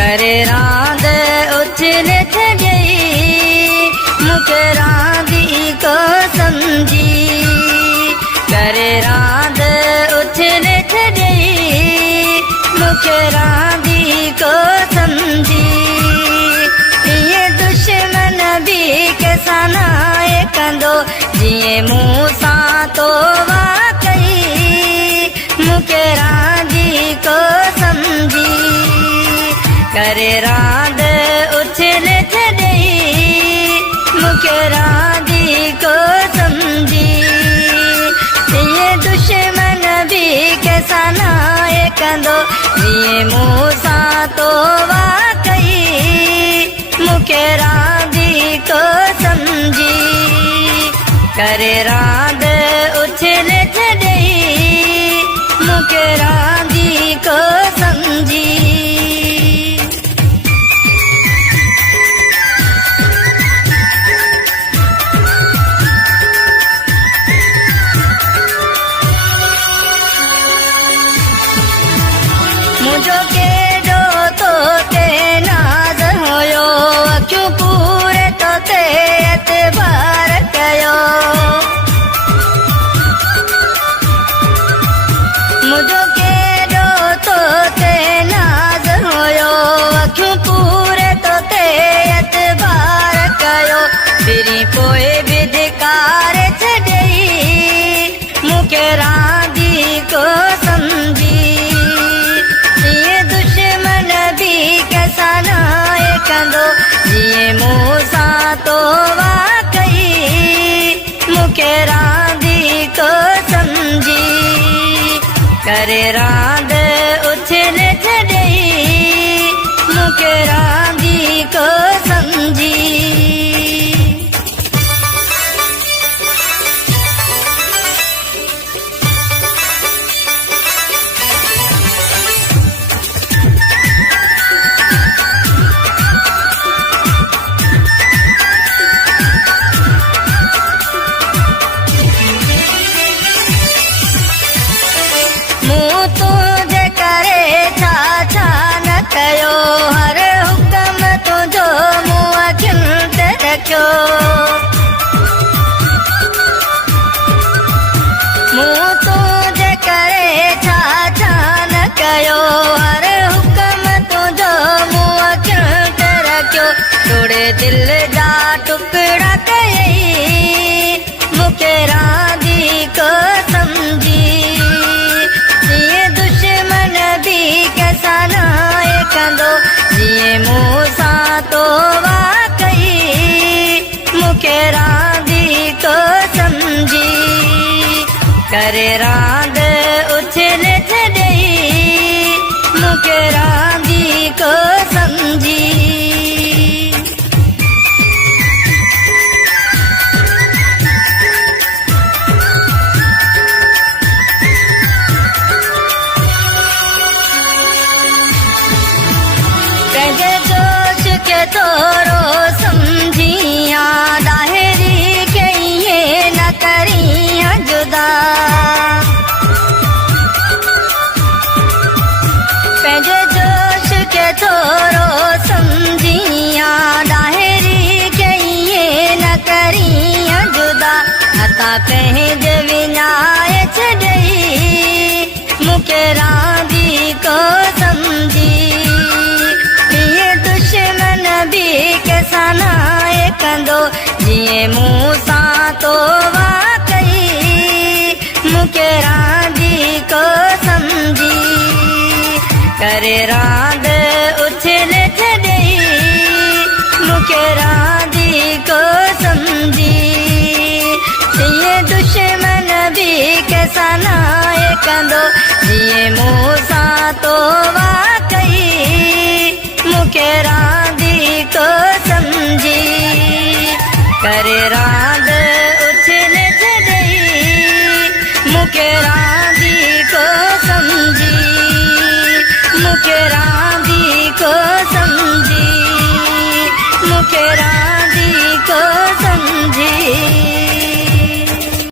करे रांद उछल छॾई मूंखे रांदी को समझी करे रांद उछल छॾई मूंखे रांदी को समझी ये दुश्मन भी कैसा नाए कंदो जीअं मूं सां तौबा कई मूंखे रांदी को समझी करे रांद उछल छॾई मूंखे रांदी को समझी ये दुश्मन भी कैसा नाए कंदो जीअं मूं सां तौबा कई मूंखे रांदी को समझी करे रांद उछल छॾई मूंखे रांदी को समझी मुझो केॾो तो ते नाज़ हुयो अखियूं पूरे तो ते एतबार कयो मुझो केॾो तो ते नाज़ हुयो अखियूं पूरे तो ते एतबार कयो फिरी पोइ बि धिकार छॾई मूंखे रांदी को समझी नाए कंदो जीअं मूं सां तौबा कई मूंखे रांदी को समझी करे रांद उछल छॾई मूंखे रांदी को समझी तुझे करे छा छा न कयो हर हुकम तुझो मूं अखियुनि ते रखियो मूं तुझे करे छा छा न कयो हर हुकम तुझो मूं अखियुनि ते रखियो थोड़े दिल जा टुकड़ा कयई मूंखे रांदी को समझी कैसा नाए कंदो जीअं मूं सां तौबा कई मूंखे रांदी को समझी करे रांद उछल छॾई मूंखे रांदी को समझी थोरो समझिया ॾाहिरी के ये न करिया जुदा पंहिंजे जोश के थोरो समझिया ॾाहिरी के ये न करिया जुदा हथा पंहिंजे विञाए छॾई मूंखे रांदी को समझी भी कैसा नाए कंदो जीअं मूं सां तौबा कई मूंखे रांदी को समझी करे रांद उछल छॾई मूंखे रांदी को समझी ये दुश्मन भी कैसा नाए कंदो जीअं मूं सां तौबा कई मूंखे रांदी को समझी करे रांद उछल छॾई मूंखे रांदी को समझी मूंखे रांदी को समझी मूंखे रांदी को समझी